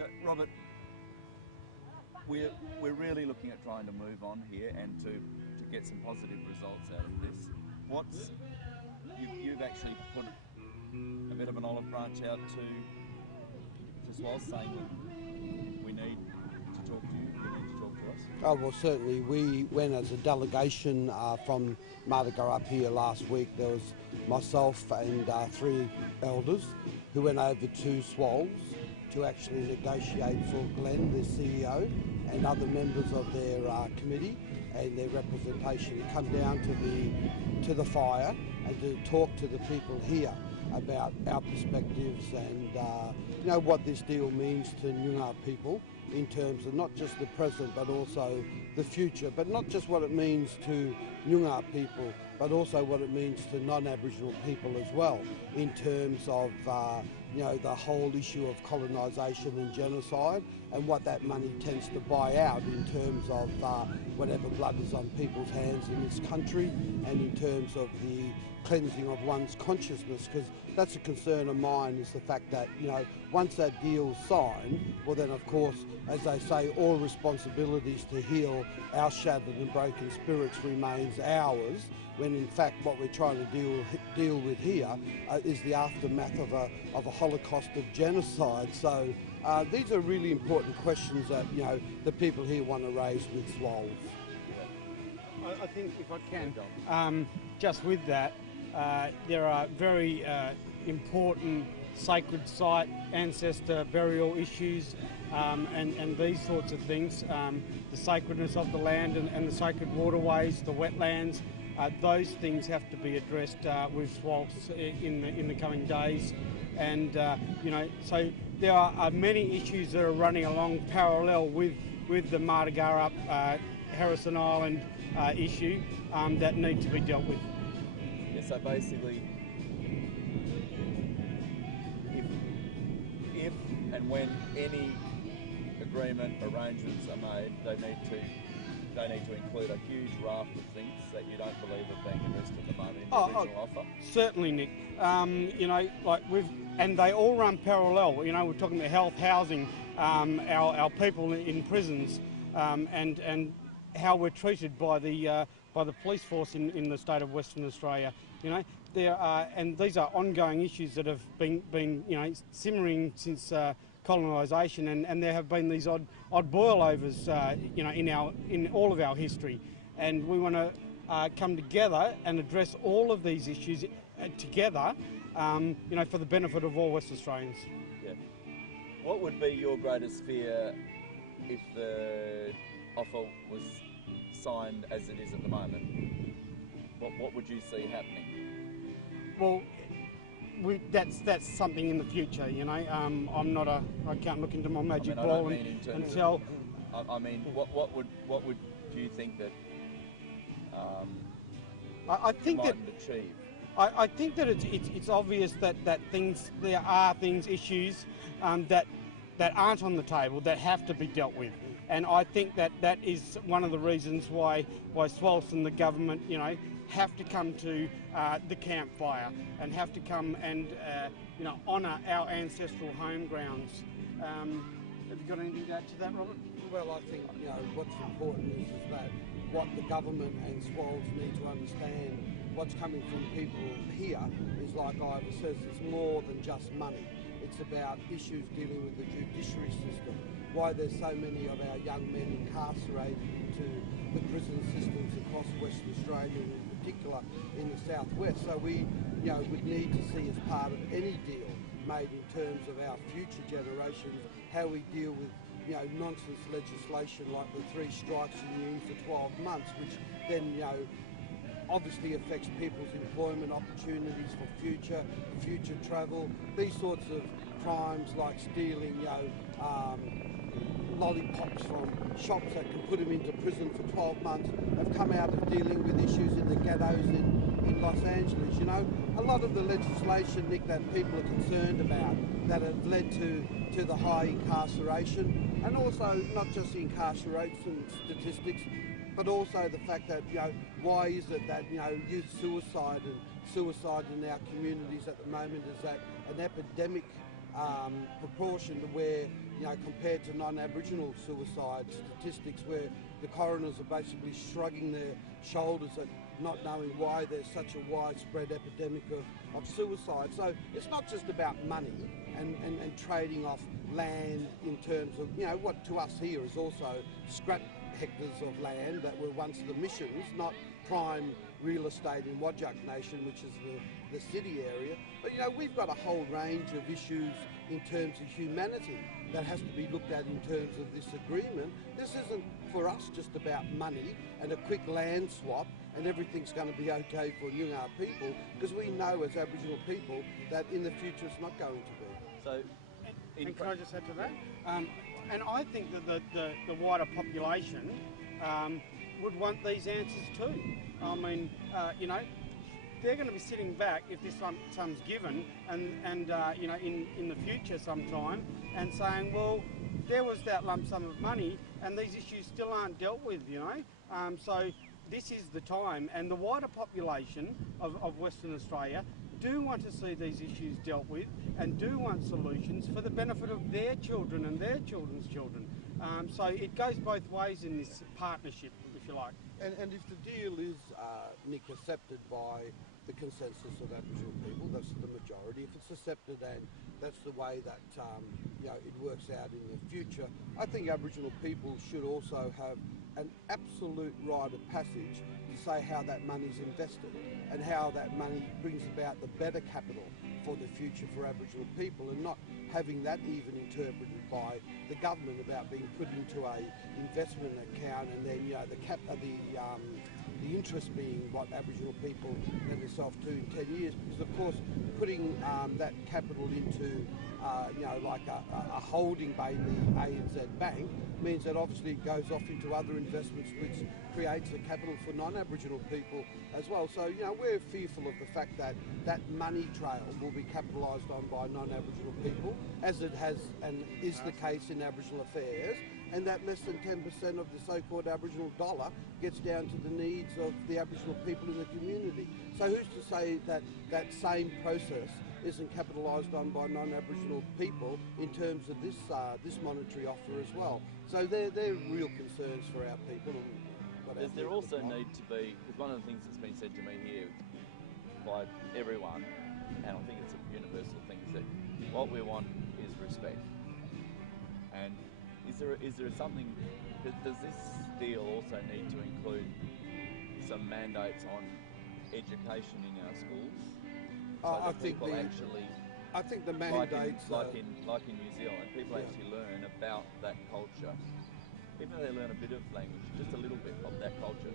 So, Robert, we're really looking at trying to move on here and to get some positive results out of this. You've actually put a bit of an olive branch out to Swallows, saying that we need to talk to you, you need to talk to us. Oh, well, certainly. We went as a delegation from Mardigar up here last week. There was myself and 3 elders who went over to Swallows to actually negotiate for Glenn, the CEO, and other members of their committee and their representation to come down to the fire and to talk to the people here about our perspectives and what this deal means to Nyoongar people in terms of not just the present but also the future, but not just what it means to Nyoongar people but also what it means to non-Aboriginal people as well in terms of the whole issue of colonisation and genocide and what that money tends to buy out in terms of whatever blood is on people's hands in this country and in terms of the cleansing of one's consciousness, because that's a concern of mine, is the fact that, once that deal's signed, well then of course, as they say, all responsibilities to heal our shattered and broken spirits remains ours, when in fact what we're trying to deal with here is the aftermath of a Holocaust of genocide. So these are really important questions that the people here want to raise with Swallows. I think if I can, just with that, there are very important sacred site, ancestor burial issues and these sorts of things, the sacredness of the land and the sacred waterways, the wetlands. Those things have to be addressed with Swallows in the coming days, and so there are many issues that are running along parallel with the Mardigar Herrisson Island issue that need to be dealt with. Yeah, so basically, if and when any agreement arrangements are made, they need to include a huge raft of things that you don't believe are being addressed at the moment in the original offer. Certainly, Nick. And they all run parallel. We're talking about health, housing, our people in prisons, and how we're treated by the police force in the state of Western Australia. And these are ongoing issues that have been simmering since colonisation, and there have been these odd boilovers, in all of our history, and we want to come together and address all of these issues together, for the benefit of all West Australians. Yeah. What would be your greatest fear if the offer was signed as it is at the moment? What would you see happening? Well, that's something in the future, I can't look into my magic ball and tell. What would you think that I think that achieve? I think that it's obvious that there are issues that aren't on the table that have to be dealt with, and I think that is one of the reasons why Swallows and the government have to come to the campfire and have to come and honour our ancestral home grounds. Have you got anything to add to that, Robert? Well, I think what's important is that what the government and Swallows need to understand, what's coming from people here is, like Ivor says, it's more than just money. It's about issues dealing with the judiciary system, why there's so many of our young men incarcerated into the prison systems across Western Australia, in particular in the southwest. So we would need to see, as part of any deal made in terms of our future generations, how we deal with nonsense legislation like the 3 strikes immune for 12 months, which then obviously affects people's employment opportunities for future travel. These sorts of crimes, like stealing lollipops from shops that can put them into prison for 12 months, have come out of dealing with issues in the ghettos in Los Angeles. A lot of the legislation, Nick, that people are concerned about, that have led to the high incarceration, and also not just the incarceration statistics, but also the fact that why is it that youth suicide in our communities at the moment is at an epidemic proportion to where, compared to non-Aboriginal suicide statistics, where the coroners are basically shrugging their shoulders at not knowing why there's such a widespread epidemic of suicide. So it's not just about money and trading off land in terms of, what to us here is also scrap hectares of land that were once the missions, not prime real estate in Whadjuk Nation, which is the city area. But, we've got a whole range of issues in terms of humanity that has to be looked at in terms of this agreement. This isn't for us just about money and a quick land swap and everything's going to be okay for Nyoongar people, because we know as Aboriginal people that in the future it's not going to be. So, and can I just add to that? And I think that the wider population would want these answers too. I mean, they're going to be sitting back if this sum's given and in the future sometime and saying, well, there was that lump sum of money and these issues still aren't dealt with, So this is the time, and the wider population of Western Australia do want to see these issues dealt with and do want solutions for the benefit of their children and their children's children. So it goes both ways in this partnership, if you like. And if the deal is, Nick, accepted by the consensus of Aboriginal people, that's the majority. If it's accepted and that's the way that it works out in the future, I think Aboriginal people should also have an absolute rite of passage to say how that money's invested and how that money brings about the better capital for the future for Aboriginal people, and not having that even interpreted by the government about being put into a investment account and then the interest being what Aboriginal people let themselves do in 10 years, because of course putting that capital into like a holding by the ANZ Bank means that obviously it goes off into other investments, which creates a capital for non-Aboriginal people as well. So, we're fearful of the fact that that money trail will be capitalised on by non-Aboriginal people, as it has and is the case in Aboriginal affairs, and that less than 10% of the so-called Aboriginal dollar gets down to the needs of the Aboriginal people in the community. So who's to say that that same process isn't capitalised on by non-Aboriginal people in terms of this monetary offer as well? So they're real concerns for our people. Does there also need to be, because one of the things that's been said to me here by everyone, and I think it's a universal thing, is that what we want is respect. And is there something, does this deal also need to include some mandates on education in our schools? So I think the mandates, like in New Zealand, people actually learn about that culture. Even though they learn a bit of language, just a little bit of that culture,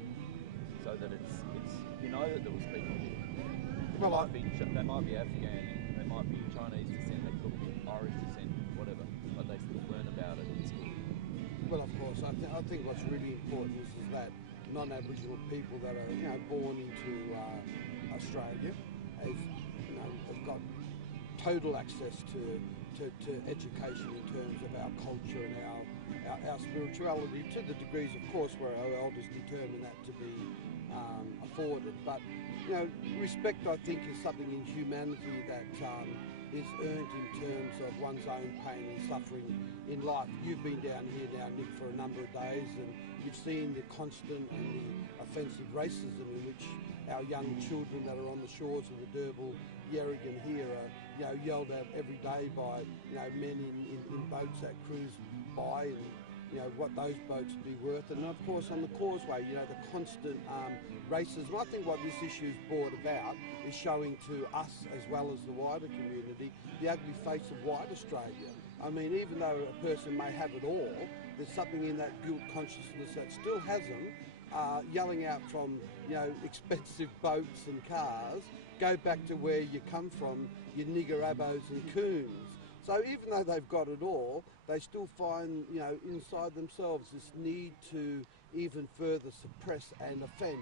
so that it's that there was people here. They might be Afghan, they might be Chinese descent, they could be Irish descent, whatever, but they still learn about it in school. Well, of course, I think what's really important is that non-Aboriginal people that are born into Australia have got total access to education in terms of our culture and our spirituality, to the degrees, of course, where our elders determine that to be afforded. But respect, I think, is something in humanity that is earned in terms of one's own pain and suffering in life. You've been down here now, Nick, for a number of days, and you've seen the constant and the offensive racism in which our young children that are on the shores of the Derbil Yerrigan here are yelled at every day by men in boats that cruise by, and what those boats would be worth. And of course on the causeway, the constant racism. I think what this issue's brought about is showing to us, as well as the wider community, the ugly face of white Australia. I mean, even though a person may have it all, there's something in that guilt consciousness that still has them, yelling out from expensive boats and cars, go back to where you come from, you nigger abos and coons. So even though they've got it all, they still find, inside themselves this need to even further suppress and offend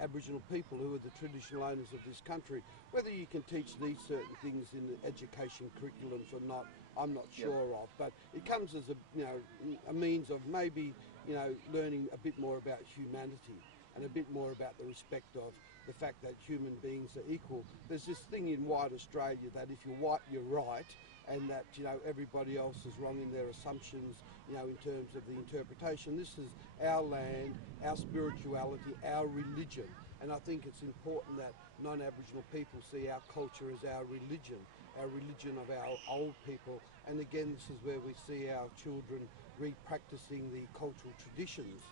Aboriginal people who are the traditional owners of this country. Whether you can teach these certain things in the education curriculums or not, I'm not sure of. But it comes as a means of maybe, learning a bit more about humanity and a bit more about the respect of the fact that human beings are equal. There's this thing in white Australia that if you're white, you're right, and that, you know, everybody else is wrong in their assumptions, you know, in terms of the interpretation. This is our land, our spirituality, our religion. And I think it's important that non-Aboriginal people see our culture as our religion of our old people. And again, this is where we see our children re-practicing the cultural traditions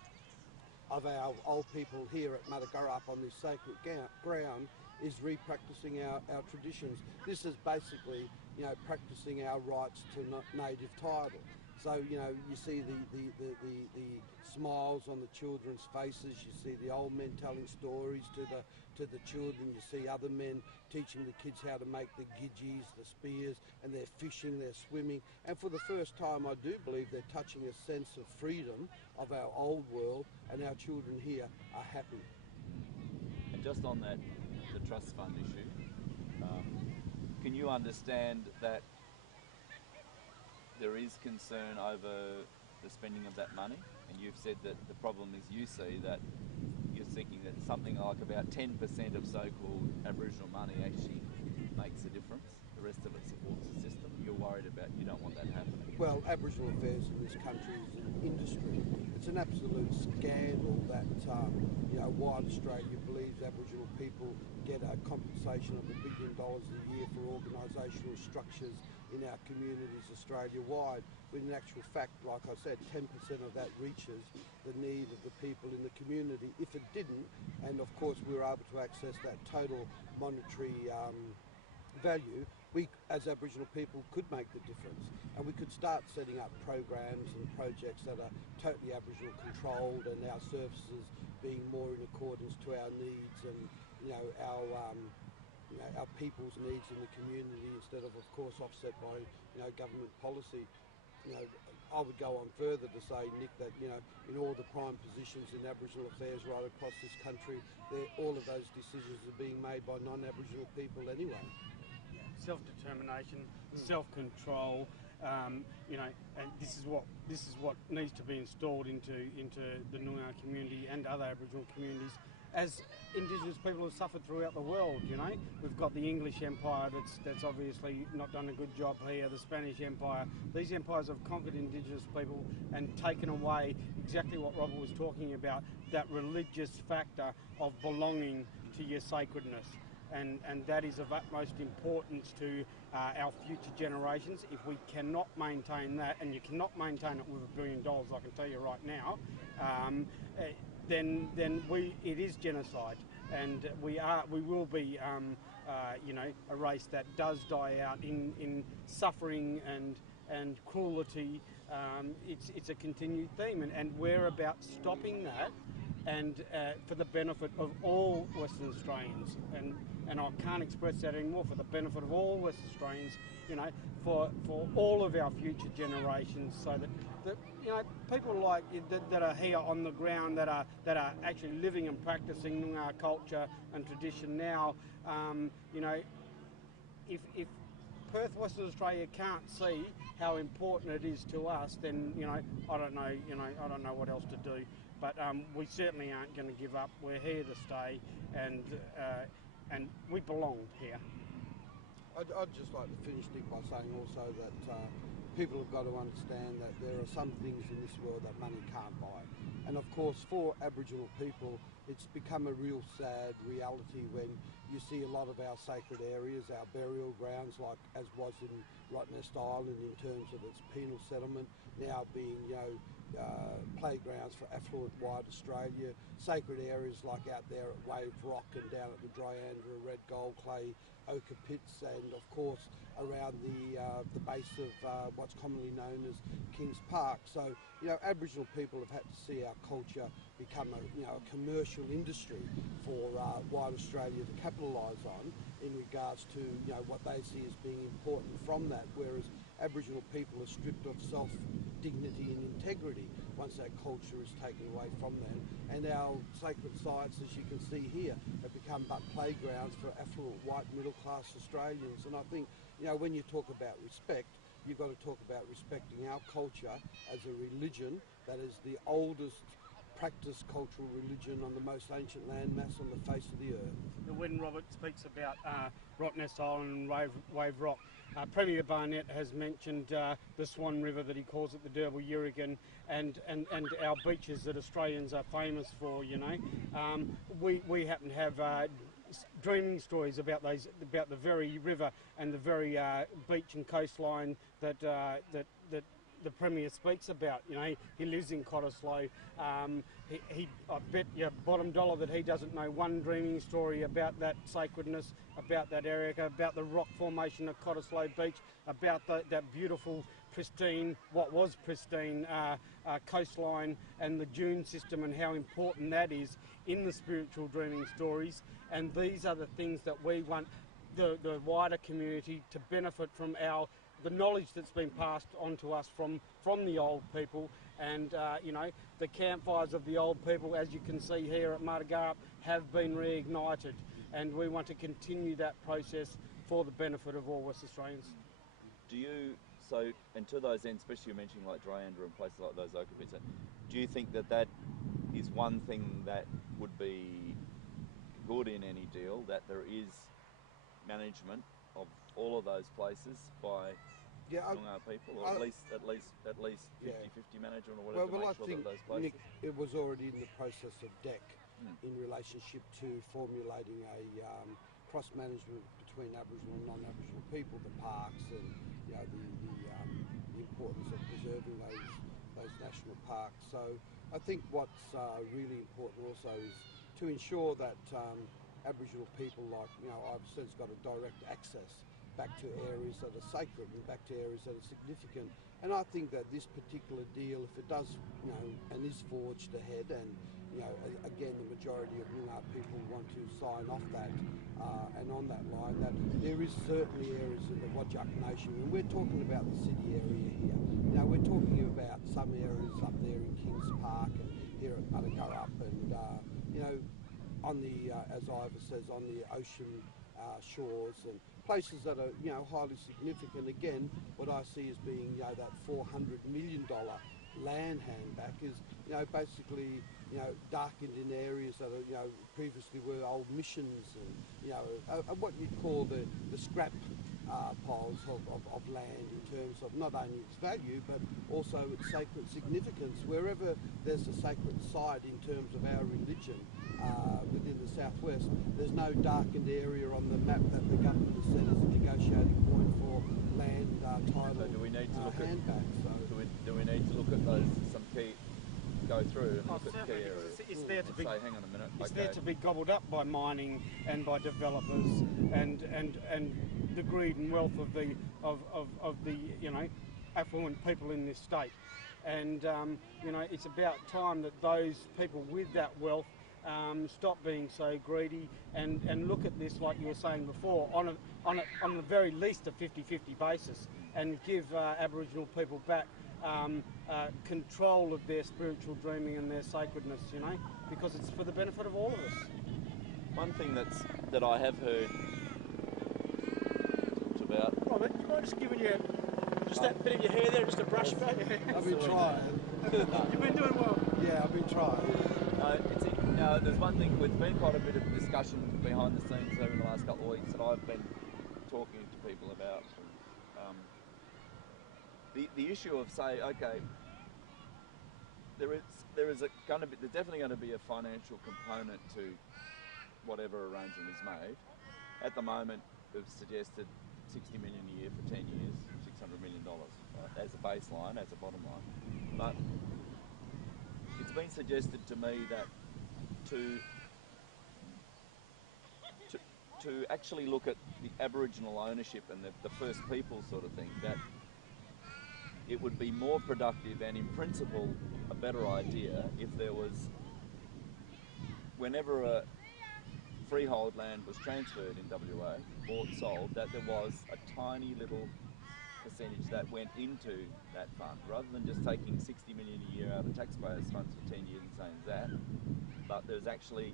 of our old people here at Matagarup on this sacred ground, is re-practicing our traditions. This is basically, you know, practicing our rights to native title. So, you know, you see the smiles on the children's faces. You see the old men telling stories to the children. You see other men teaching the kids how to make the gidgies, the spears, and they're fishing, they're swimming. And for the first time, I do believe they're touching a sense of freedom of our old world, and our children here are happy. And just on that, the trust fund issue, can you understand that there is concern over the spending of that money? And you've said that the problem is, you see that you're thinking that something like about 10% of so-called Aboriginal money actually makes a difference. The rest of it supports the system. You're worried about, you don't want that happening. Well, Aboriginal affairs in this country is an industry. It's an absolute scandal that you know, Wild Australia believes Aboriginal people get a compensation of $1 billion a year for organisational structures in our communities Australia-wide, when in actual fact, like I said, 10% of that reaches the need of the people in the community. If it didn't, and of course we were able to access that total monetary value, we as Aboriginal people could make the difference, and we could start setting up programs and projects that are totally Aboriginal controlled, and our services being more in accordance to our needs and, you know, our people's needs in the community, instead of course offset by, you know, government policy. You know, I would go on further to say, Nick, that, you know, in all the prime positions in Aboriginal affairs right across this country, all of those decisions are being made by non-Aboriginal people anyway. Self-determination, self-control, you know, and this is what needs to be installed into the Nyoongar community and other Aboriginal communities. As Indigenous people have suffered throughout the world, you know, we've got the English Empire that's obviously not done a good job here, the Spanish Empire. These empires have conquered Indigenous people and taken away exactly what Robert was talking about, that religious factor of belonging to your sacredness. And that is of utmost importance to our future generations. If we cannot maintain that, and you cannot maintain it with $1 billion, I can tell you right now, then it is genocide, and we will be you know, a race that does die out in suffering and cruelty. It's a continued theme, and we're about stopping that, and for the benefit of all Western Australians, and I can't express that anymore, for the benefit of all Western Australians, you know, for all of our future generations, so that you know, people like that are here on the ground, that are actually living and practicing Noongar culture and tradition now, you know, if Perth, Western Australia can't see how important it is to us, then, you know, I don't know what else to do. But we certainly aren't going to give up. We're here to stay, and we belong here. I'd just like to finish, Nick, by saying also that people have got to understand that there are some things in this world that money can't buy. And of course, for Aboriginal people, it's become a real sad reality when you see a lot of our sacred areas, our burial grounds, like as was in Herrisson Island in terms of its penal settlement, now being, you know, playgrounds for affluent Wild Australia, sacred areas like out there at Wave Rock and down at the Dryandra, Red Gold Clay, Ochre Pits, and of course around the base of what's commonly known as Kings Park. So, you know, Aboriginal people have had to see our culture become a commercial industry for Wild Australia to capitalise on in regards to, you know, what they see as being important from that, whereas Aboriginal people are stripped of self-dignity and integrity once that culture is taken away from them. And our sacred sites, as you can see here, have become but playgrounds for affluent white middle-class Australians. And I think, you know, when you talk about respect, you've got to talk about respecting our culture as a religion that is the oldest practice cultural religion on the most ancient landmass on the face of the earth. When Robert speaks about Rottnest Island and Wave Rock, Premier Barnett has mentioned the Swan River that he calls it the Derby Yurigan, and our beaches that Australians are famous for. You know, we happen to have dreaming stories about the very river and the very beach and coastline that the Premier speaks about. You know, he lives in Cottesloe. I bet you bottom dollar that he doesn't know one dreaming story about that sacredness, about that area, about the rock formation of Cottesloe Beach, about that beautiful, pristine, what was pristine coastline and the dune system, and how important that is in the spiritual dreaming stories. And these are the things that we want the wider community to benefit from, the knowledge that's been passed on to us from the old people. And you know, the campfires of the old people, as you can see here at Margaret, have been reignited, and we want to continue that process for the benefit of all West Australians. Do you, so, and to those ends, especially you're mentioning like Dryandra and places like those Ochre Pits, do you think that is one thing that would be good in any deal, that there is management of all of those places by Nyoongar people, or at least 50-50 management or whatever, well, to make sure that those places... Nick, it was already in the process of DEC in relationship to formulating a cross-management between Aboriginal and non-Aboriginal people, the parks, and you know, the importance of preserving those national parks. So I think what's really important also is to ensure that Aboriginal people, like, you know, I've said, got a direct access back to areas that are sacred and back to areas that are significant. And I think that this particular deal, if it does, you know, and is forged ahead, and, you know, again, the majority of Nyoongar people want to sign off that, and on that line, that there is certainly areas in the Whadjuk Nation, and we're talking about the city area here. You know, we're talking about some areas up there in Kings Park and here at Margaret, and, you know, on the, as Ivor says, on the ocean shores, and places that are, you know, highly significant. Again, what I see as being, you know, that $400 million land handback is, you know, basically, you know, darkened in areas that are, you know, previously were old missions, and, you know, what you'd call the scrap piles of land, in terms of not only its value but also its sacred significance. Wherever there's a sacred site in terms of our religion within the southwest, there's no darkened area on the map that the government has set as a negotiating point for land title. So do we need to look handbacks? Do we need to look at those, some key, go through and look at key areas? It's there to be. Say, hang on a minute. It's there to be gobbled up by mining and by developers and the greed and wealth of the you know, affluent people in this state. And you know, it's about time that those people with that wealth stop being so greedy and look at this, like you were saying before, on the very least a 50-50 basis, and give Aboriginal people back control of their spiritual dreaming and their sacredness, you know, because it's for the benefit of all of us. One thing that I have heard talked about... Robert, you mind just giving you just that bit of your hair there, just a brush back? I've been trying. You've been doing well. Yeah, I've been trying. There's one thing, there's been quite a bit of discussion behind the scenes over the last couple of weeks that I've been talking to people about. The issue of, say, okay, there's definitely going to be a financial component to whatever arrangement is made. At the moment, they've suggested $60 million a year for 10 years, $600 million, right, as a baseline, as a bottom line. But it's been suggested to me that to actually look at the Aboriginal ownership and the First People sort of thing, that it would be more productive and in principle a better idea if there was, whenever a freehold land was transferred in WA, bought, sold, that there was a tiny little percentage that went into that fund, rather than just taking 60 million a year out of taxpayers' funds for 10 years and saying that. But there's actually,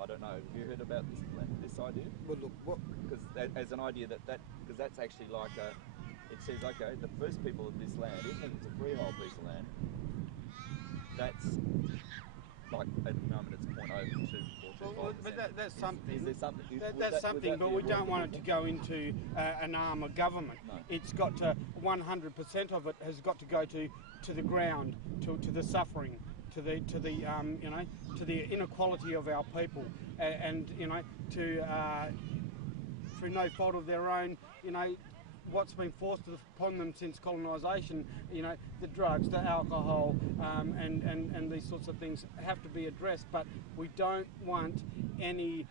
I don't know, have you heard about this idea? Well, look, because as an idea because that's actually like it says, okay, the first people of this land, even if it's a freehold piece of land, that's like at the moment it's 0.02 or 2.5%. But that's something. Is there something? That's something, but we don't want it to go into an arm of government. No. It's got to 100% of it has got to go to the ground, to the suffering, to the to the inequality of our people, and to through no fault of their own, what's been forced upon them since colonisation, the drugs, the alcohol, and these sorts of things have to be addressed. But we don't want any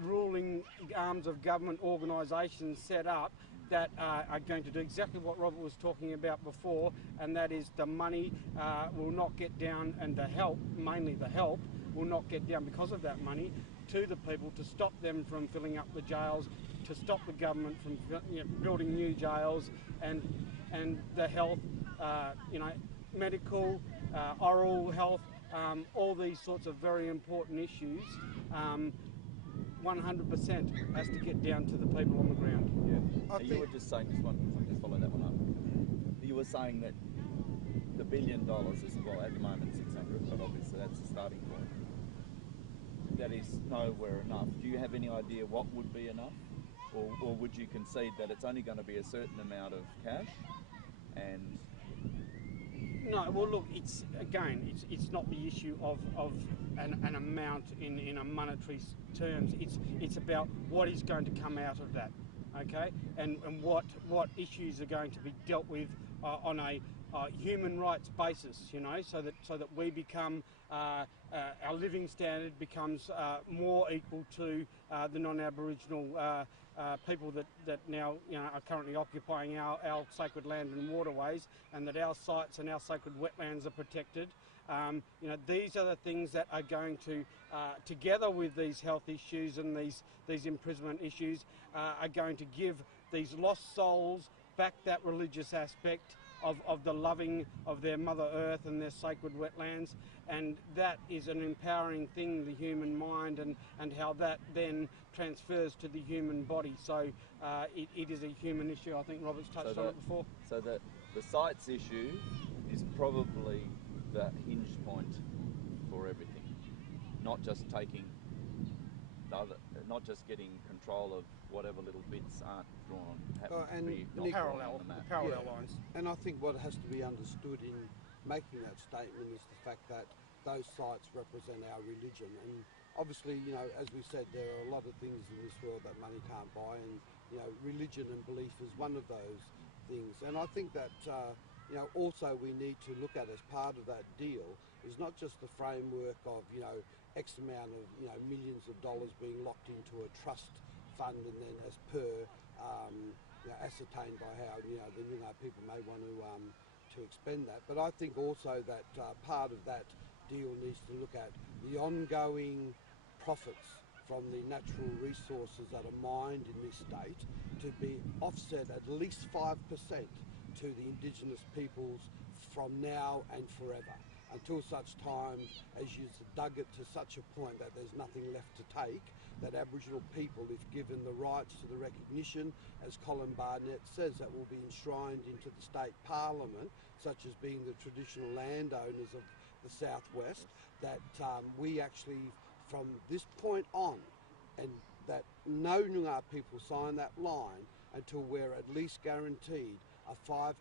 ruling arms of government organisations set up that are going to do exactly what Robert was talking about before, and that is the money will not get down, and the help, mainly the help, will not get down because of that money to the people, to stop them from filling up the jails, to stop the government from building new jails, and the health, medical, oral health, all these sorts of very important issues. 100% has to get down to the people on the ground. Yeah. You were just saying, just follow that one up. You were saying that the $1 billion is, well, at the moment 600, but obviously that's a starting point. That is nowhere enough. Do you have any idea what would be enough? Or would you concede that it's only going to be a certain amount of cash? And no, well, look, it's not the issue of an amount in a monetary terms. It's about what is going to come out of that, okay, and what issues are going to be dealt with on a human rights basis, so that we become our living standard becomes more equal to the non-Aboriginal people that now are currently occupying our sacred land and waterways, and that our sites and our sacred wetlands are protected. These are the things that are going to, together with these health issues and these imprisonment issues, are going to give these lost souls back that religious aspect of the loving of their Mother Earth and their sacred wetlands, and that is an empowering thing, the human mind, and how that then transfers to the human body. So it is a human issue. I think Robert's touched on it before. So the sites issue is probably the hinge point for everything, not just taking not just getting control of whatever little bits aren't drawn parallel lines. And I think what has to be understood in making that statement is the fact that those sites represent our religion, and obviously, as we said, there are a lot of things in this world that money can't buy, and religion and belief is one of those things. And I think that also we need to look at, as part of that deal, is not just the framework of X amount of millions of dollars being locked into a trust fund, and then as per ascertained by how the Nyoongar people may want to expend that. But I think also that part of that deal needs to look at the ongoing profits from the natural resources that are mined in this state to be offset at least 5% to the Indigenous peoples from now and forever, until such time as you've dug it to such a point that there's nothing left to take, that Aboriginal people, if given the rights to the recognition, as Colin Barnett says, that will be enshrined into the state parliament, such as being the traditional landowners of the southwest, that we actually, from this point on, and that no Nyoongar people sign that line until we're at least guaranteed a 5%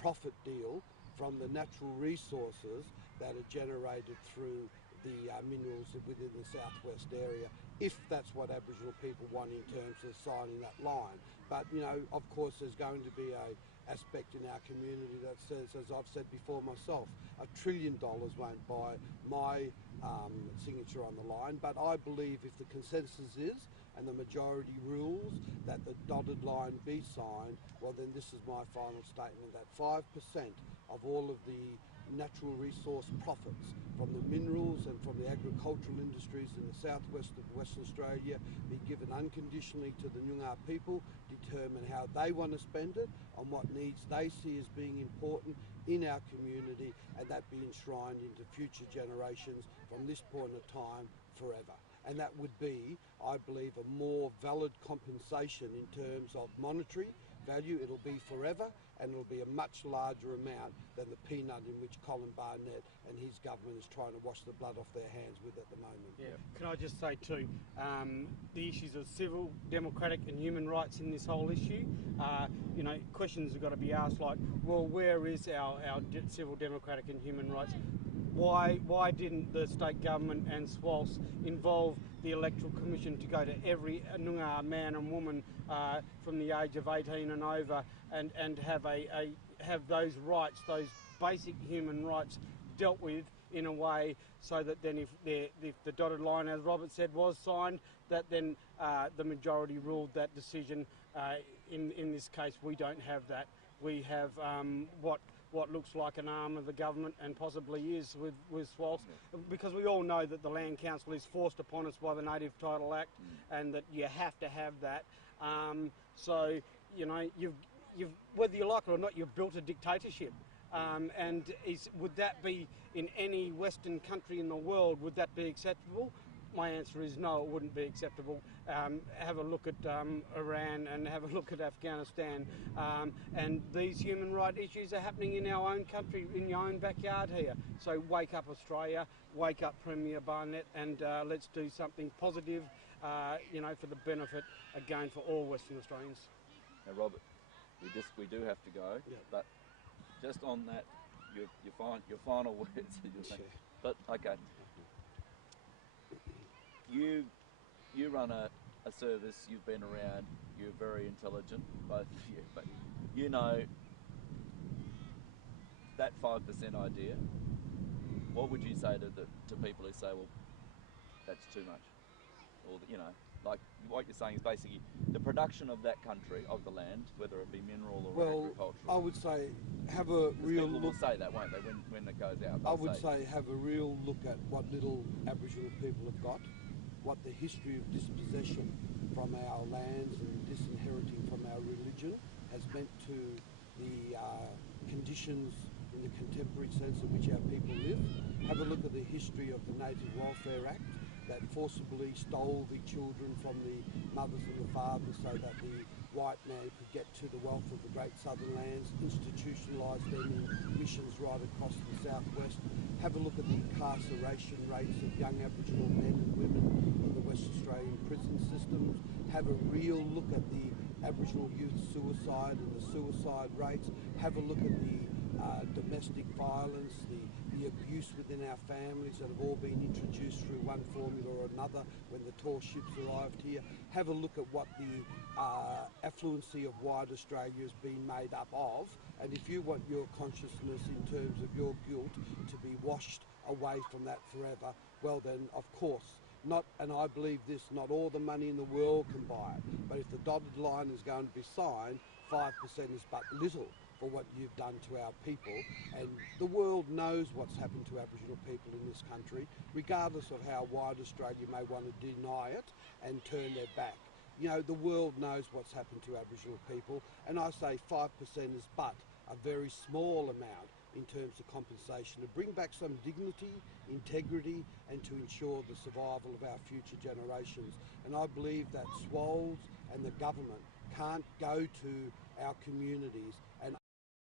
profit deal from the natural resources that are generated through the minerals within the southwest area, if that's what Aboriginal people want in terms of signing that line. But of course there's going to be a aspect in our community that says, as I've said before myself, $1 trillion won't buy my signature on the line. But I believe if the consensus is, and the majority rules, that the dotted line be signed, well then this is my final statement, that 5% of all of the natural resource profits from the minerals and from the agricultural industries in the southwest of Western Australia be given unconditionally to the Nyoongar people, determine how they want to spend it, on what needs they see as being important in our community, and that be enshrined into future generations from this point of time forever. And that would be, I believe, a more valid compensation in terms of monetary value. It'll be forever, and it'll be a much larger amount than the peanut in which Colin Barnett and his government is trying to wash the blood off their hands with at the moment. Yeah. Can I just say too, the issues of civil, democratic and human rights in this whole issue, questions have got to be asked like, well, where is our civil, democratic and human rights? Why didn't the state government and SWALS involve the Electoral Commission to go to every Nyoongar man and woman from the age of 18 and over and have those rights, those basic human rights dealt with in a way so that then if the dotted line, as Robert said, was signed, that then the majority ruled that decision. In this case, we don't have that. We have what looks like an arm of the government and possibly is with SWALS, because we all know that the Land Council is forced upon us by the Native Title Act and that you have to have that. So, you've whether you like it or not, you've built a dictatorship. Would that be in any Western country in the world, would that be acceptable? My answer is no, it wouldn't be acceptable. Have a look at Iran and have a look at Afghanistan. And these human rights issues are happening in our own country, in your own backyard here. So wake up Australia, wake up Premier Barnett, and let's do something positive, for the benefit, again, for all Western Australians. Now, Robert, we do have to go, Yeah. but just on that, your final words that you're saying. But okay. You run a service, you've been around, you're very intelligent, both of you, but you know that 5% idea, what would you say to people who say, well, that's too much? Or, like what you're saying is basically the production of that country, of the land, whether it be mineral or agricultural. I would say have a real people look. will say that, won't they, when it goes out? I would say have a real look at what little Aboriginal people have got, what the history of dispossession from our lands and disinheriting from our religion has meant to the conditions in the contemporary sense in which our people live. Have a look at the history of the Native Welfare Act that forcibly stole the children from the mothers and the fathers so that the white man could get to the wealth of the great southern lands, institutionalised them in missions right across the southwest. Have a look at the incarceration rates of young Aboriginal men and women in the West Australian prison systems. Have a real look at the Aboriginal youth suicide and the suicide rates. Have a look at the domestic violence, the abuse within our families that have all been introduced through one formula or another when the tall ships arrived here. Have a look at what the affluency of white Australia has been made up of, and if you want your consciousness in terms of your guilt to be washed away from that forever, well then, of course, and I believe this, not all the money in the world can buy it, but if the dotted line is going to be signed, 5% is but little for what you've done to our people, and the world knows what's happened to Aboriginal people in this country, regardless of how wide Australia may want to deny it and turn their back. The world knows what's happened to Aboriginal people, and I say 5% is but a very small amount in terms of compensation to bring back some dignity, integrity, and to ensure the survival of our future generations. And I believe that SWALS and the government can't go to our communities